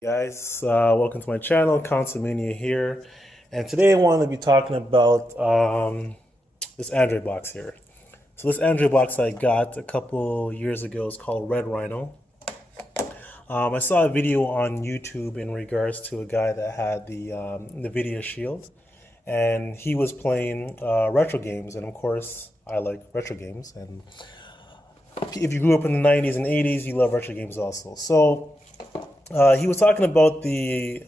Guys, welcome to my channel, Consumania here, and today I want to be talking about this Android box here. So this Android box I got a couple years ago is called Red Rhino. I saw a video on YouTube in regards to a guy that had the NVIDIA Shield, and he was playing retro games, and of course I like retro games, and if you grew up in the 90s and 80s, you love retro games also. So he was talking about the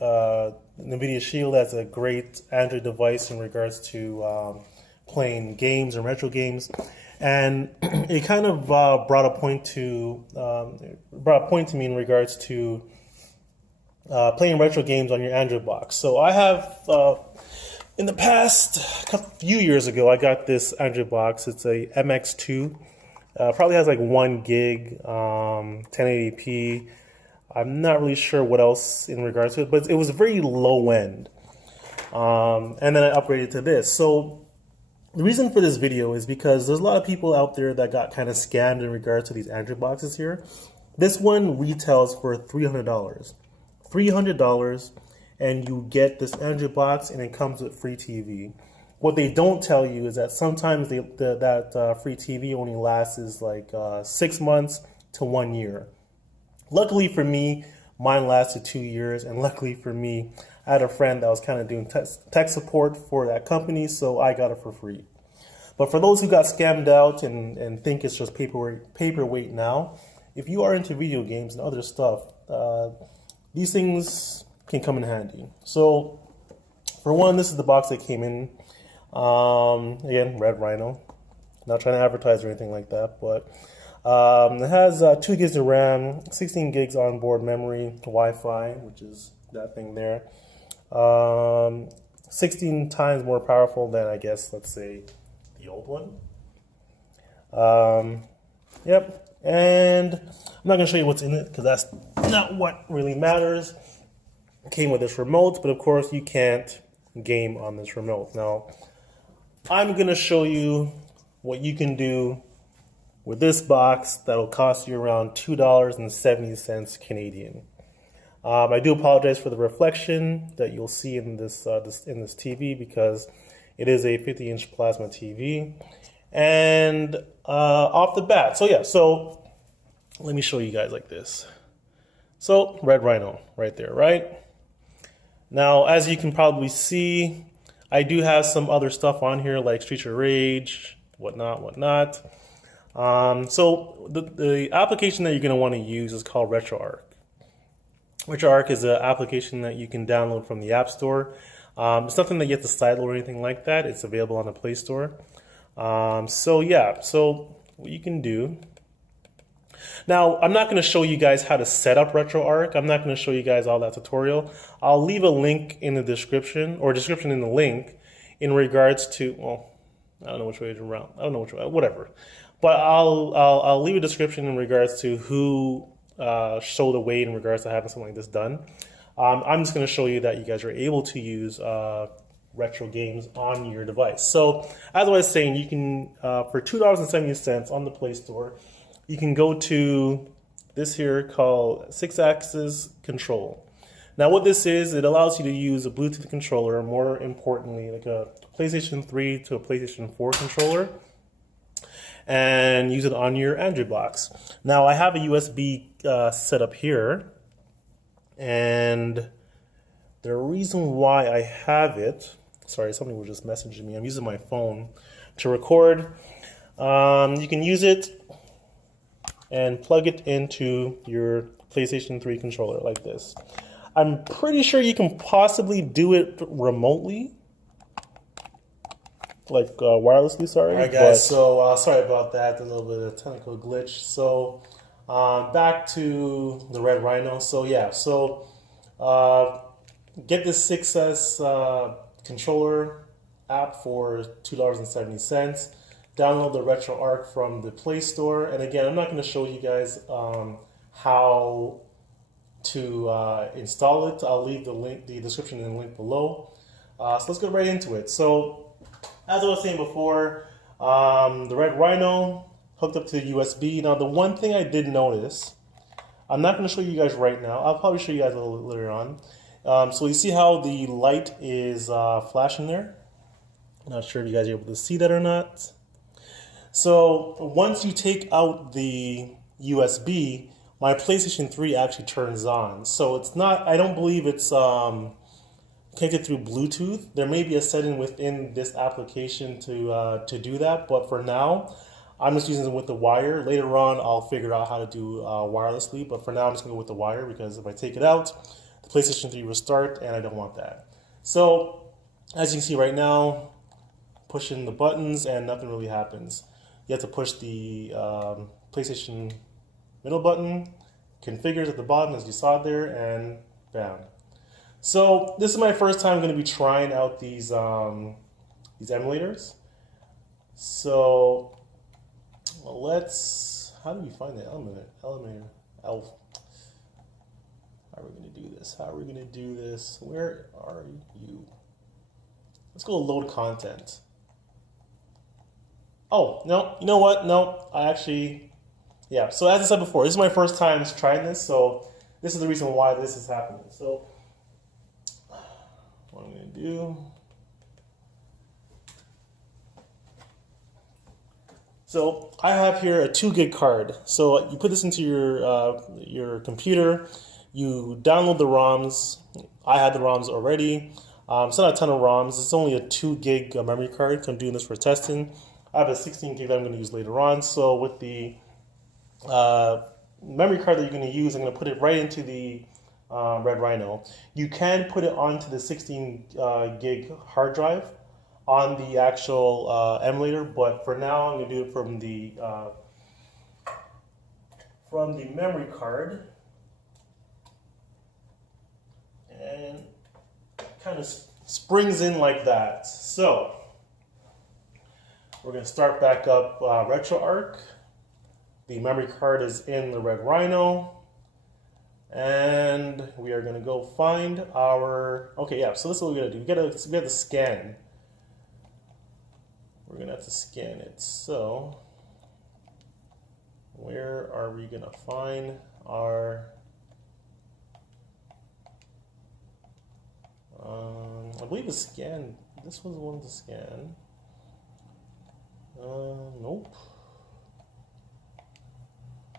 NVIDIA Shield as a great Android device in regards to playing games and retro games, and it kind of brought a point to me in regards to playing retro games on your Android box. So I have in the past few years ago, I got this Android box. It's a MX2. Probably has like 1 gig, 1080p. I'm not really sure what else in regards to it, but it was very low end. And then I upgraded to this. So the reason for this video is because there's a lot of people out there that got kind of scammed in regards to these Android boxes here. This one retails for $300. $300, and you get this Android box and it comes with free TV. What they don't tell you is that sometimes that free TV only lasts is like 6 months to 1 year. Luckily for me, mine lasted 2 years, and luckily for me, I had a friend that was kind of doing tech support for that company, so I got it for free. But for those who got scammed out and think it's just paperweight now, if you are into video games and other stuff, these things can come in handy. So for one, this is the box that came in. Again, Red Rhino. Not trying to advertise or anything like that, but it has 2 gigs of RAM, 16 gigs onboard memory, Wi-Fi, which is that thing there. 16 times more powerful than, I guess, let's say, the old one. Yep, and I'm not going to show you what's in it because that's not what really matters. It came with this remote, but of course you can't game on this remote. Now, I'm going to show you what you can do with this box that'll cost you around $2.70 Canadian. I do apologize for the reflection that you'll see in this TV because it is a 50-inch plasma TV. And off the bat, so let me show you guys like this. So Red Rhino right there, right? Now, as you can probably see, I do have some other stuff on here like Streets of Rage, whatnot. So the application that you're going to want to use is called RetroArch. RetroArch is an application that you can download from the App Store. It's nothing that you have to sideload or anything like that. It's available on the Play Store. So what you can do. Now, I'm not going to show you guys how to set up RetroArch. I'm not going to show you guys all that tutorial. I'll leave a link in the description, or description in the link, in regards to, well, I don't know which way it's around. I don't know which way, whatever. But I'll leave a description in regards to who showed the way in regards to having something like this done. I'm just going to show you that you guys are able to use retro games on your device. So as I was saying, you can, for $2.70 on the Play Store, you can go to this here called 6-axis control. Now what this is, it allows you to use a Bluetooth controller, or more importantly, like a PlayStation 3 to a PlayStation 4 controller, and use it on your Android box. Now I have a USB setup here, and the reason why I have it, sorry, somebody was just messaging me, I'm using my phone to record. You can use it and plug it into your PlayStation 3 controller like this. I'm pretty sure you can possibly do it remotely, like wirelessly, sorry. All right, guys, so sorry about that, a little bit of a technical glitch. So back to the Red Rhino. So yeah, so get this 6S controller app for $2.70. Download the RetroArch from the Play Store. And again, I'm not going to show you guys how to install it. I'll leave the description and the link below. So let's get right into it. So as I was saying before, the Red Rhino hooked up to USB. Now the one thing I did notice I'm not going to show you guys right now. I'll probably show you guys a little later on. So you see how the light is flashing there? Not sure if you guys are able to see that or not. So once you take out the USB, my PlayStation 3 actually turns on. So it's not, I don't believe it's connected through Bluetooth. There may be a setting within this application to do that, but for now, I'm just using it with the wire. Later on, I'll figure out how to do wirelessly, but for now, I'm just going to go with the wire because if I take it out, the PlayStation 3 will start, and I don't want that. So, as you can see right now, pushing the buttons and nothing really happens. You have to push the PlayStation middle button, configures at the bottom as you saw there, and bam. So this is my first time going to be trying out these emulators. So let's, how do we find the elevator? How are we going to do this? How are we going to do this? Where are you? Let's go load content. Oh, no, you know what? No, I actually, yeah. So as I said before, this is my first time trying this, so this is the reason why this is happening. So what I'm going to do. So I have here a 2 gig card. So you put this into your computer, you download the ROMs. I had the ROMs already. It's not a ton of ROMs. It's only a 2 gig memory card. So I'm doing this for testing. I have a 16 gig that I'm going to use later on. So with the memory card that you're going to use, I'm going to put it right into the Red Rhino. You can put it onto the 16 gig hard drive on the actual emulator, but for now I'm going to do it from the memory card, and kind of springs in like that. So we're going to start back up RetroArch. The memory card is in the Red Rhino. And we are going to go find our, okay, yeah, so this is what we're going to do. We got to scan. We're going to have to scan it. So where are we going to find our, I believe the scan, this was the one to scan. Nope.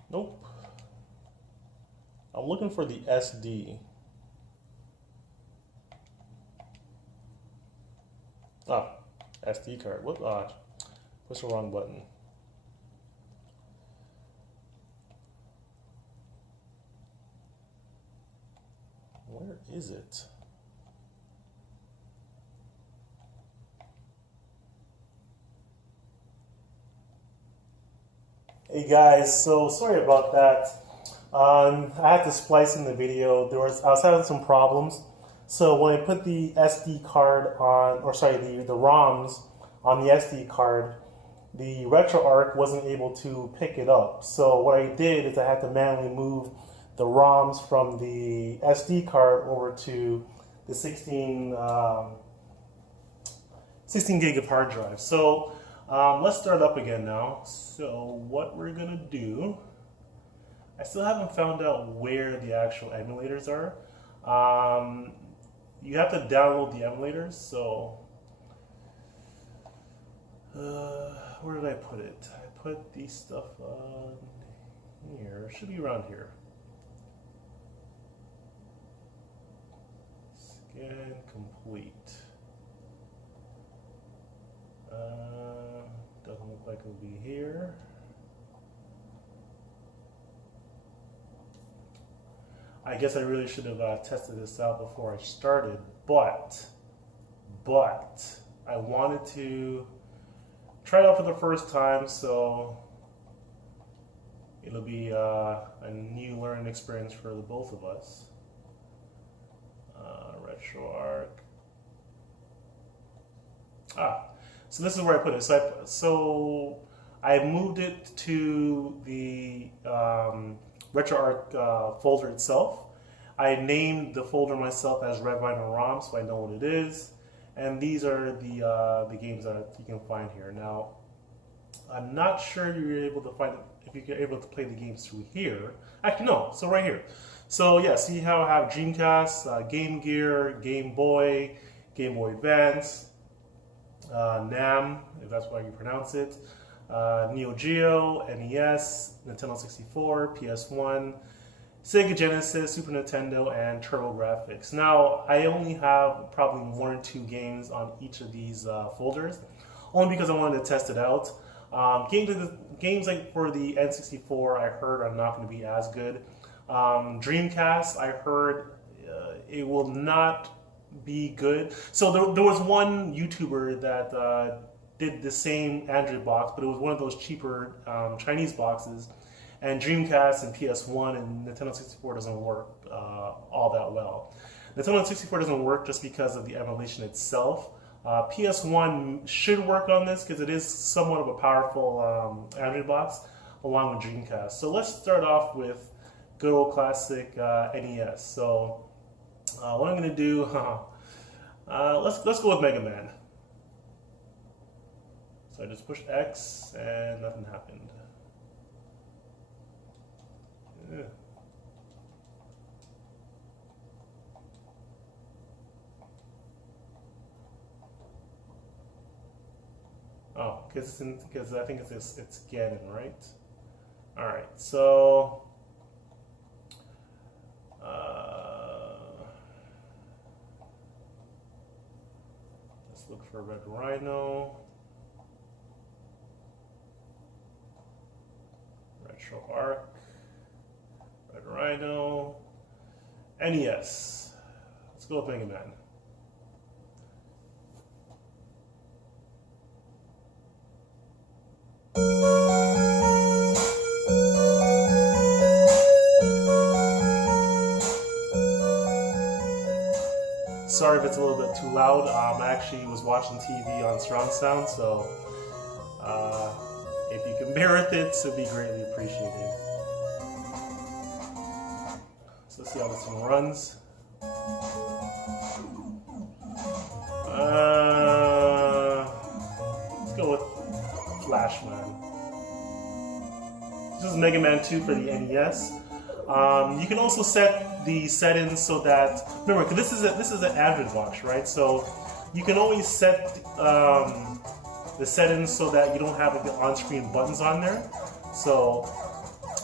Nope. I'm looking for the SD. Ah, SD card. Whoop, push the wrong button. Where is it? Hey guys, so sorry about that. I had to splice in the video. I was having some problems. So when I put the SD card on, or sorry, the ROMs on the SD card, the RetroArch wasn't able to pick it up. So what I did is I had to manually move the ROMs from the SD card over to the 16 gig of hard drive. So let's start up again now. So what we're gonna do, I still haven't found out where the actual emulators are. You have to download the emulators, so where did I put it? I put the stuff on here. It should be around here. Scan complete. Doesn't look like it'll be here. I guess I really should have tested this out before I started, but I wanted to try it out for the first time, so it'll be a new learning experience for the both of us. RetroArch. So this is where I put it. So I moved it to the RetroArch folder itself. I named the folder myself as Red Rhino ROM, so I know what it is. And these are the games that you can find here. Now, I'm not sure you're able to find it if you're able to play the games through here. Actually, no. So right here. So yeah, see how I have Dreamcast, Game Gear, Game Boy Advance, NAM, if that's how you pronounce it, Neo Geo, NES, Nintendo 64, PS1, Sega Genesis, Super Nintendo, and TurboGrafx. Now, I only have probably 1 or 2 games on each of these folders, only because I wanted to test it out. Games like for the N64, I heard are not going to be as good. Dreamcast, I heard it will not be good. So there was one YouTuber that did the same Android box, but it was one of those cheaper Chinese boxes. And Dreamcast and PS1 and Nintendo 64 doesn't work all that well. Nintendo 64 doesn't work just because of the emulation itself. PS1 should work on this because it is somewhat of a powerful Android box along with Dreamcast. So let's start off with good old classic NES. So what I'm going to do, let's go with Mega Man. So I just pushed X and nothing happened. Yeah. Oh, because I think it's Ganon, right? All right, so let's look for Red Rhino, Retro Arc, Red Rhino, NES. Let's go with Mega Man. Sorry if it's a little bit too loud. I actually was watching TV on surround sound, so if you can bear with it, it would be greatly appreciated. So let's see how this one runs. Let's go with Flash Man. This is Mega Man 2 for the NES. You can also set the settings so that, remember, this is an Android box, right? So you can always set the settings so that you don't have the on-screen buttons on there. So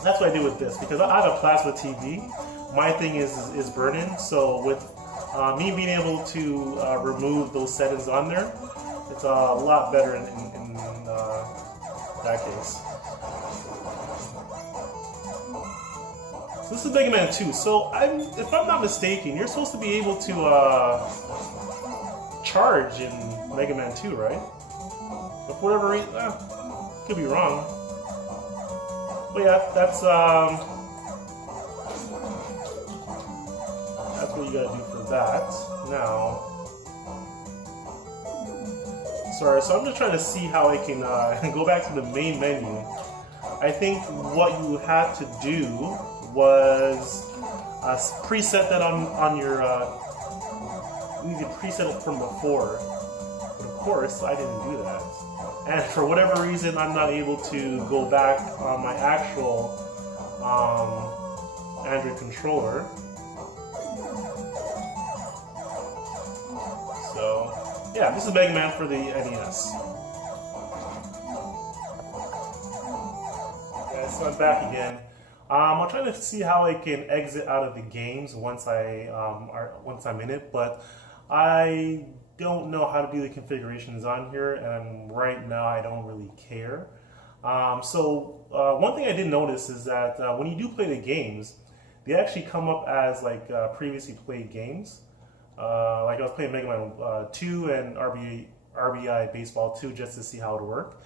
that's what I did with this, because I have a plasma TV. My thing is burn-in, so with me being able to remove those settings on there, it's a lot better in that case. So this is Mega Man 2. So if I'm not mistaken, you're supposed to be able to charge in Mega Man 2, right? But for whatever reason, could be wrong. But yeah, that's what you gotta do for that. Now, sorry. So I'm just trying to see how I can go back to the main menu. I think what you had to do was preset that on your. You need to preset it from before, but of course I didn't do that. And for whatever reason, I'm not able to go back on my actual Android controller. So yeah, this is Mega Man for the NES. Okay, so I'm back again. I'm trying to see how I can exit out of the games once I'm in it, but I don't know how to do the configurations on here, and right now I don't really care. One thing I did notice is that when you do play the games, they actually come up as like previously played games. Like I was playing Mega Man 2 and RBI Baseball 2 just to see how it would work.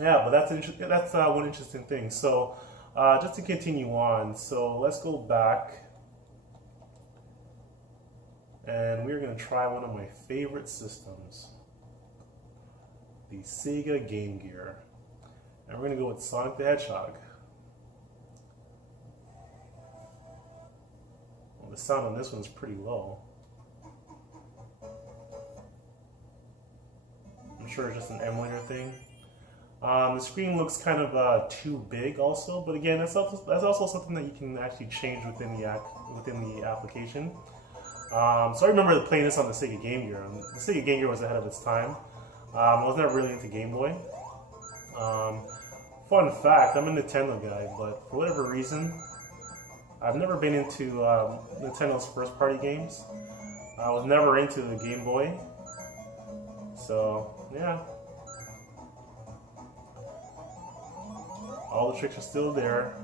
Yeah, but that's one interesting thing. So just to continue on, so let's go back. And we're going to try one of my favorite systems, the Sega Game Gear. And we're going to go with Sonic the Hedgehog. Well, the sound on this one's pretty low. I'm sure it's just an emulator thing. The screen looks kind of too big, also. But again, that's also something that you can actually change within the application. So I remember playing this on the Sega Game Gear. The Sega Game Gear was ahead of its time. I was never really into Game Boy. Fun fact: I'm a Nintendo guy, but for whatever reason, I've never been into Nintendo's first-party games. I was never into the Game Boy. So yeah. All the tricks are still there.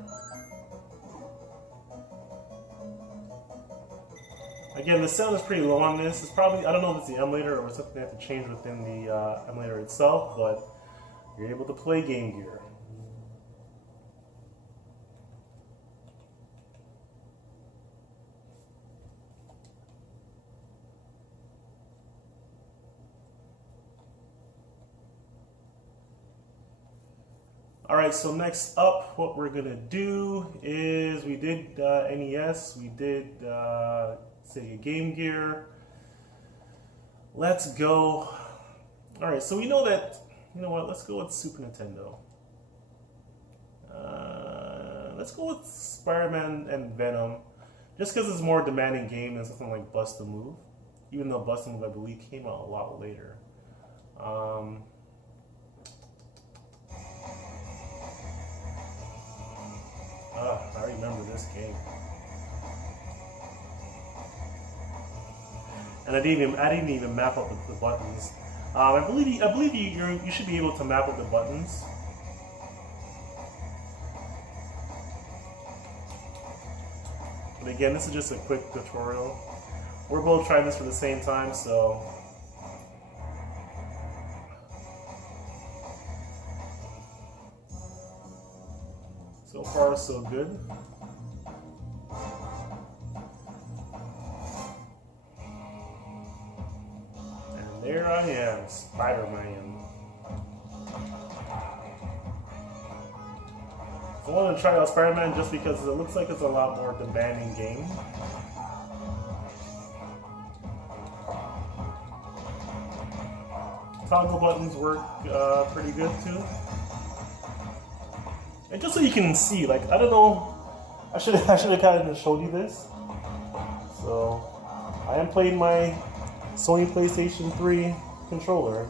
Again, the sound is pretty low on this. It's probably, I don't know if it's the emulator or something they have to change within the emulator itself, but you're able to play Game Gear. Alright, so next up, what we're going to do is we did NES, we did Sega Game Gear. Let's go. Alright, so we know that, you know what, let's go with Super Nintendo. Let's go with Spider-Man and Venom, just because it's a more demanding game than something like Bust a Move, even though Bust a Move, I believe, came out a lot later. I remember this game, and I didn't even map up the buttons. I believe you should be able to map up the buttons. But again, this is just a quick tutorial. We're both trying this for the same time, so. So far, so good. And there I am, Spider-Man. So I want to try out Spider-Man just because it looks like it's a lot more demanding game. Toggle buttons work pretty good too. And just so you can see, like, I don't know, I should have kind of showed you this. So, I am playing my Sony PlayStation 3 controller.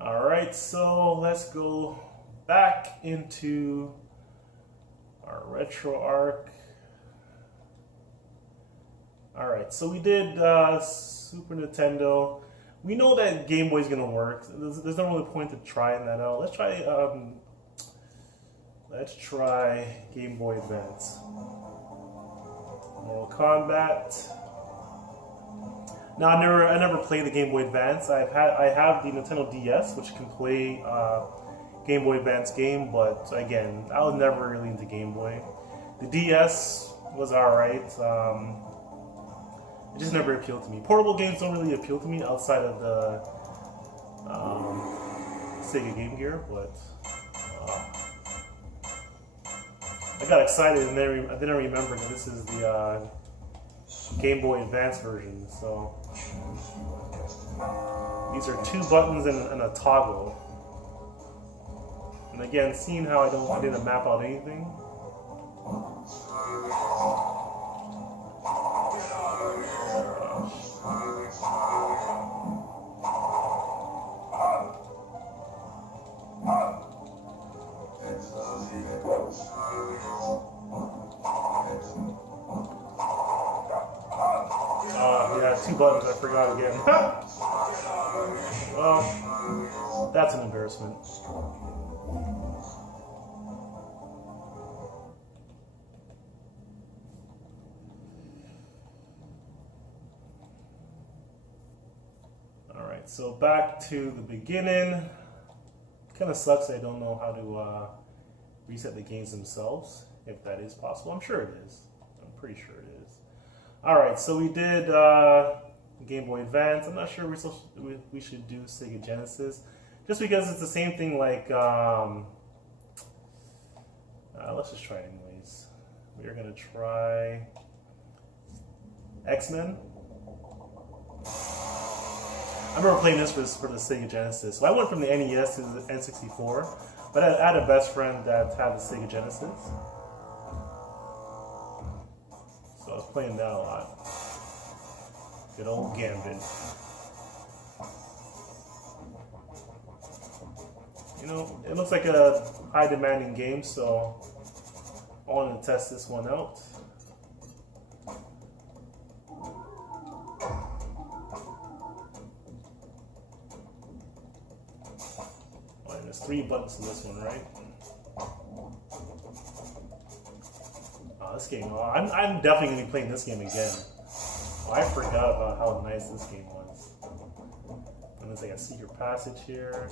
Alright, so let's go back into our RetroArch. Alright, so we did Super Nintendo. We know that Game Boy is going to work. There's no really point to trying that out. Let's try Game Boy Advance. Mortal Kombat. Now I never played the Game Boy Advance. I have the Nintendo DS, which can play Game Boy Advance game, but again, I was never really into Game Boy. The DS was alright. It just never appealed to me. Portable games don't really appeal to me outside of the Sega Game Gear, but I got excited and then I didn't remember that this is the Game Boy Advance version. So these are two buttons and a toggle. And again, seeing how I didn't map out anything. Yeah, two buttons, I forgot again. Well, that's an embarrassment. Alright, so back to the beginning. Kind of sucks I don't know how to reset the games themselves, if that is possible. I'm sure it is. I'm pretty sure it is. Alright, so we did Game Boy Advance. I'm not sure we should do Sega Genesis. Just because it's the same thing like, let's just try it anyways. We're gonna try X-Men. I remember playing this for the Sega Genesis. So I went from the NES to the N64, but I had a best friend that had the Sega Genesis. So I was playing that a lot. Good old Gambit. You know, it looks like a high demanding game, so I wanted to test this one out. Oh, and there's 3 buttons in this one, right? Oh, this game, I'm definitely going to be playing this game again. Oh, I forgot about how nice this game was. And there's like a secret passage here.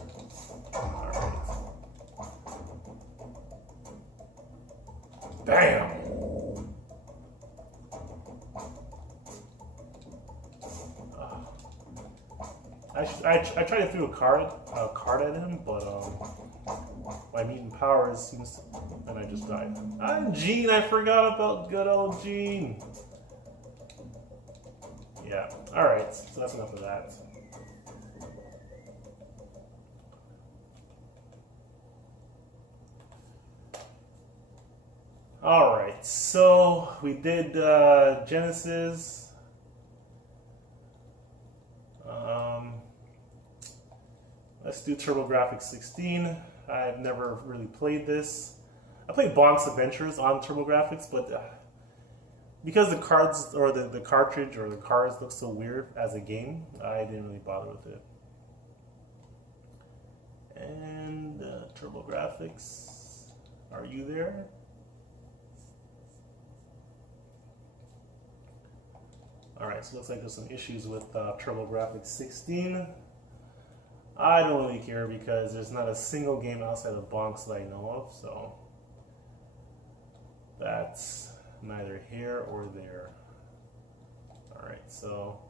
Alright. Bam! I tried to throw a card at him, but my mutant powers seems to, and I just died. I'm Gene. I forgot about good old Gene. Yeah. All right. So that's enough of that. All right. So we did Genesis. Let's do TurboGrafx 16. I've never really played this. I played Bonk's Adventures on TurboGrafx, but because the cards or the cartridge or the cards look so weird as a game, I didn't really bother with it. And TurboGrafx, are you there? All right, so it looks like there's some issues with TurboGrafx 16. I don't really care because there's not a single game outside of Bonk's that I know of, so that's neither here or there. All right, so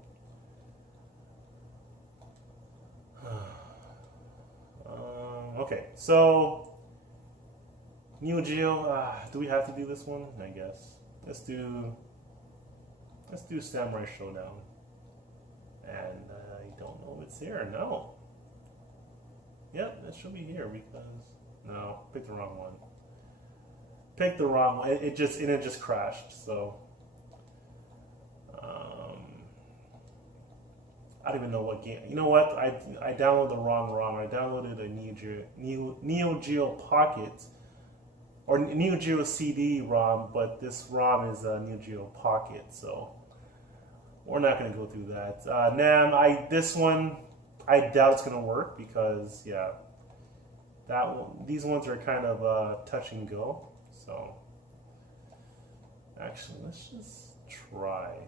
okay, so Neo Geo. Do we have to do this one? I guess let's do Samurai Showdown. And I don't know if it's here. No. Yep, it should be here because no, picked the wrong one. Picked the wrong one. It just crashed. So I don't even know what game. You know what? I downloaded the wrong ROM. I downloaded a Neo Geo Pocket or Neo Geo CD ROM, but this ROM is a Neo Geo Pocket. So we're not going to go through that. Nam, this one. I doubt it's going to work because, yeah, these ones are kind of touch and go. So, actually, let's just try.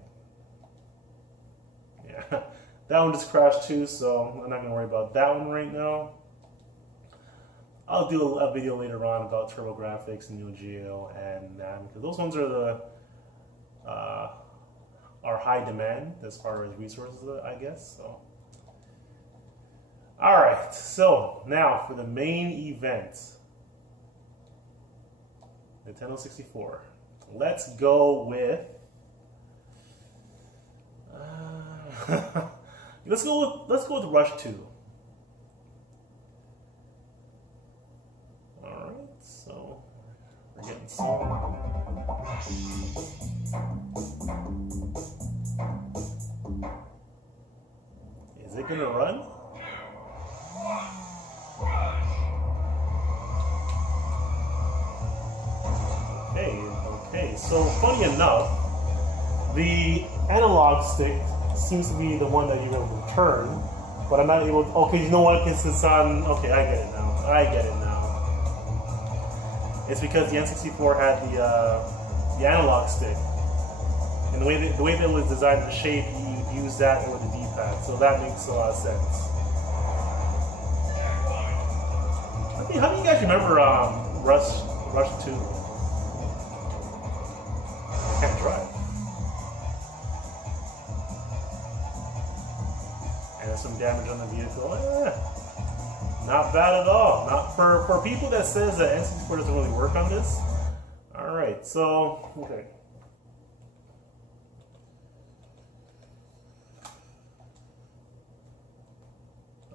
Yeah, that one just crashed too, so I'm not going to worry about that one right now. I'll do a video later on about TurboGrafx and Neo Geo and NAM because those ones are high demand as far as resources, I guess. So. All right, so now for the main event, Nintendo 64. Let's go with. Let's go with Rush 2. All right, so we're getting some. Is it gonna run? Okay, so funny enough, the analog stick seems to be the one that you're able to turn, but I'm not able to, okay, you know what, because it's on, okay, I get it now. It's because the N64 had the analog stick, and the way that it was designed, the shape, you use that over the D-pad, so that makes a lot of sense. How do you guys remember Rush 2? I can't drive. And there's some damage on the vehicle. Not bad at all. Not for people that says that N64 doesn't really work on this. All right, so okay.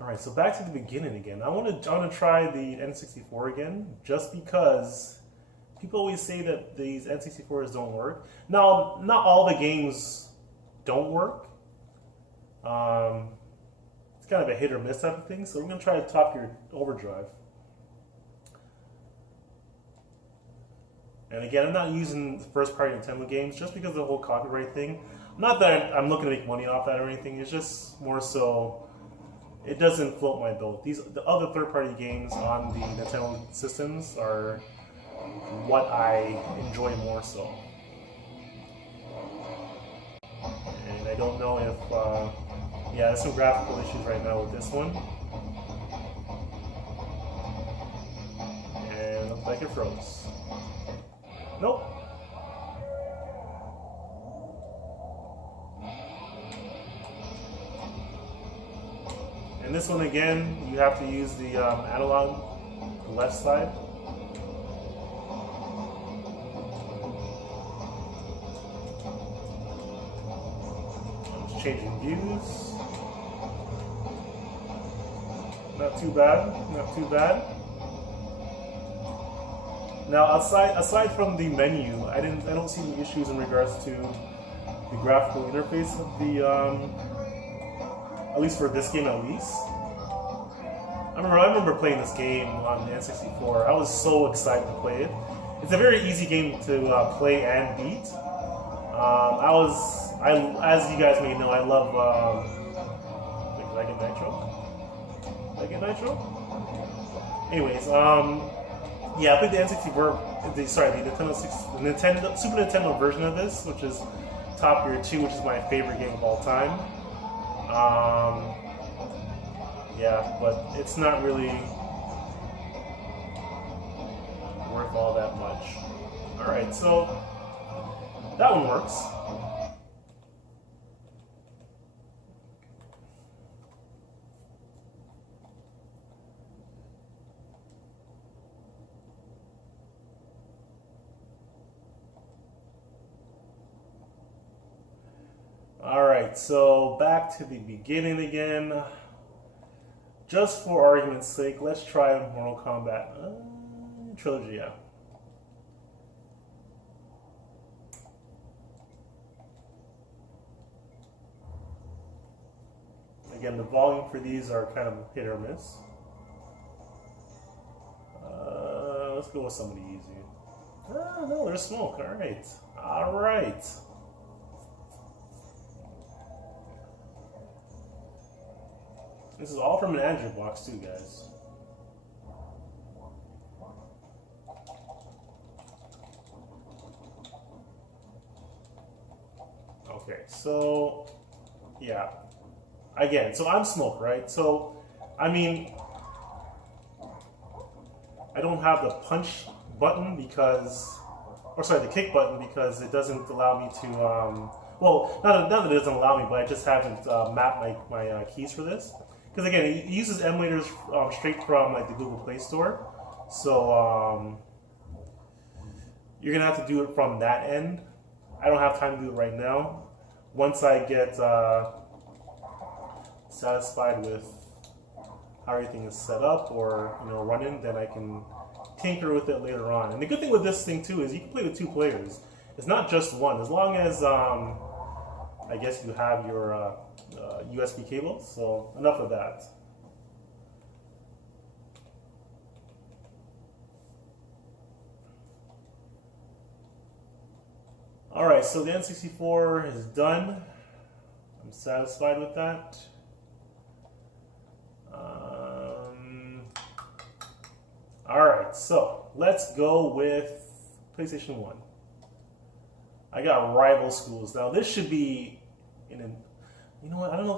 All right, so back to the beginning again. I want to try the N64 again, just because people always say that these N64s don't work. Now, not all the games don't work. It's kind of a hit or miss type of thing. So we're gonna try to Top Gear Overdrive. And again, I'm not using first-party Nintendo games just because of the whole copyright thing. Not that I'm looking to make money off that or anything. It's just more so it doesn't float my boat. The other third-party games on the Nintendo systems are what I enjoy more so. And I don't know if yeah, there's some graphical issues right now with this one. And looks like it froze. Nope. And this one again, you have to use the analog left side. I'm just changing views. Not too bad, not too bad. Now, aside from the menu, I don't see any issues in regards to the graphical interface of the, at least for this game at least. I remember playing this game on the N64. I was so excited to play it. It's a very easy game to play and beat. As you guys may know, I love. Wait, did I get Nitro? Did I get Nitro? Anyways, yeah, I played the N64. The Super Nintendo version of this, which is Top Gear 2, which is my favorite game of all time. Yeah, but it's not really worth all that much. Alright, so that one works. Alright, so back to the beginning again. Just for argument's sake, let's try Mortal Kombat Trilogy, yeah. Again, the volume for these are kind of hit or miss. Let's go with somebody easy. No, there's smoke. Alright. Alright. This is all from an Android box too, guys. Okay, so yeah. Again, so I'm Smoke, right? So, I mean, I don't have the punch button because, or sorry, the kick button because it doesn't allow me to, well, not that it doesn't allow me, but I just haven't mapped my keys for this. Because again, it uses emulators straight from like the Google Play Store, so you're gonna have to do it from that end. I don't have time to do it right now. Once I get satisfied with how everything is set up or running, then I can tinker with it later on. And the good thing with this thing too is you can play with 2 players. It's not just one, as long as I guess you have your USB cable. So enough of that. Alright, so the N64 is done. I'm satisfied with that. Alright, so let's go with PlayStation 1. I got Rival Schools. Now this should be in an, you know what, I don't know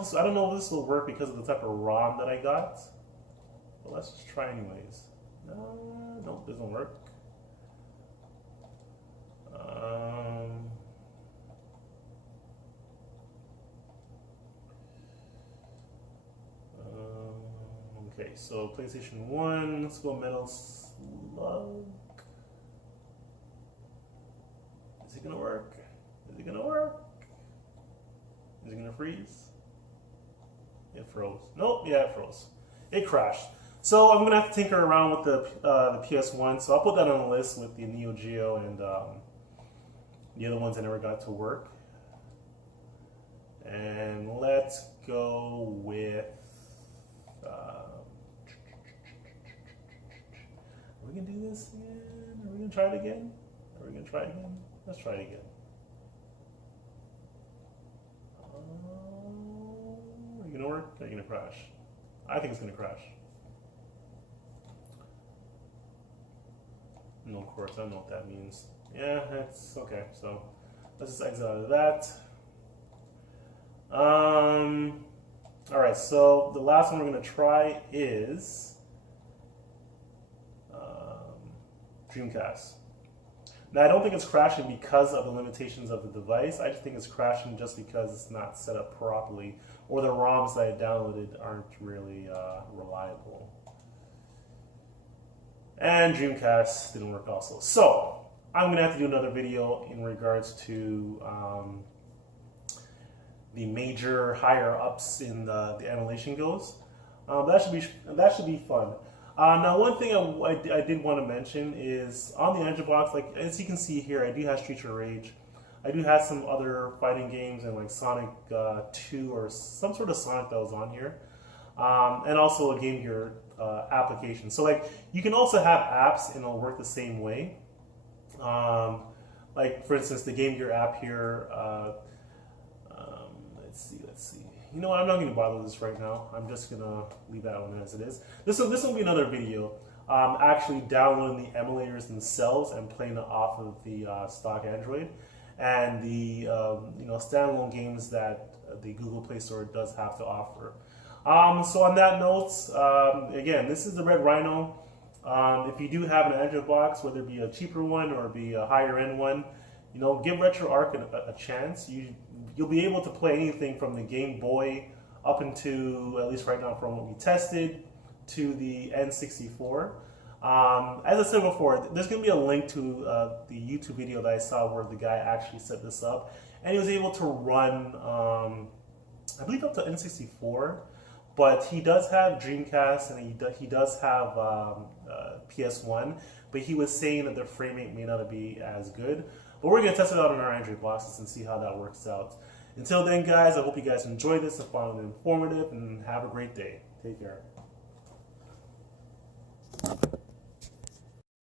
if this will work because of the type of ROM that I got. But let's just try anyways. No, it doesn't work. Okay, Okay, so PlayStation 1, let's go Metal Slug. Is it gonna work? Is it gonna work? Is it gonna freeze? It froze. Nope, yeah, it froze. It crashed. So I'm gonna have to tinker around with the PS1. So I'll put that on the list with the Neo Geo and the other ones that never got to work. And let's go with. Are we gonna do this again? Are we gonna try it again? Are we gonna try it again? Let's try it again. Are you gonna work? Or are you gonna crash? I think it's gonna crash. No, of course, I don't know what that means. Yeah, it's okay. So let's just exit out of that. All right, so the last one we're gonna try is Dreamcast. Now, I don't think it's crashing because of the limitations of the device. I just think it's crashing just because it's not set up properly, or the ROMs that I downloaded aren't really reliable. And Dreamcast didn't work also. So, I'm going to have to do another video in regards to the major higher ups in the emulation goes. That should be fun. Now, one thing I did want to mention is on the Android box, like as you can see here, I do have Streets of Rage. I do have some other fighting games and like Sonic 2 or some sort of Sonic that was on here, and also a Game Gear application. So like you can also have apps and it'll work the same way. Like for instance, the Game Gear app here. Let's see. You know what? I'm not going to bother with this right now. I'm just going to leave that one as it is. This will be another video. Actually downloading the emulators themselves and playing it off of the stock Android, and the standalone games that the Google Play Store does have to offer. So on that note, again, this is the Red Rhino. If you do have an Android box, whether it be a cheaper one or be a higher end one, give RetroArch a chance. You'll be able to play anything from the Game Boy up into, at least right now from what we tested, to the N64. As I said before, there's going to be a link to the YouTube video that I saw where the guy actually set this up. And he was able to run, I believe up to N64, but he does have Dreamcast and he does have PS1, but he was saying that the frame rate may not be as good. But we're going to test it out on our Android boxes and see how that works out. Until then, guys, I hope you guys enjoyed this and found it informative, and have a great day. Take care.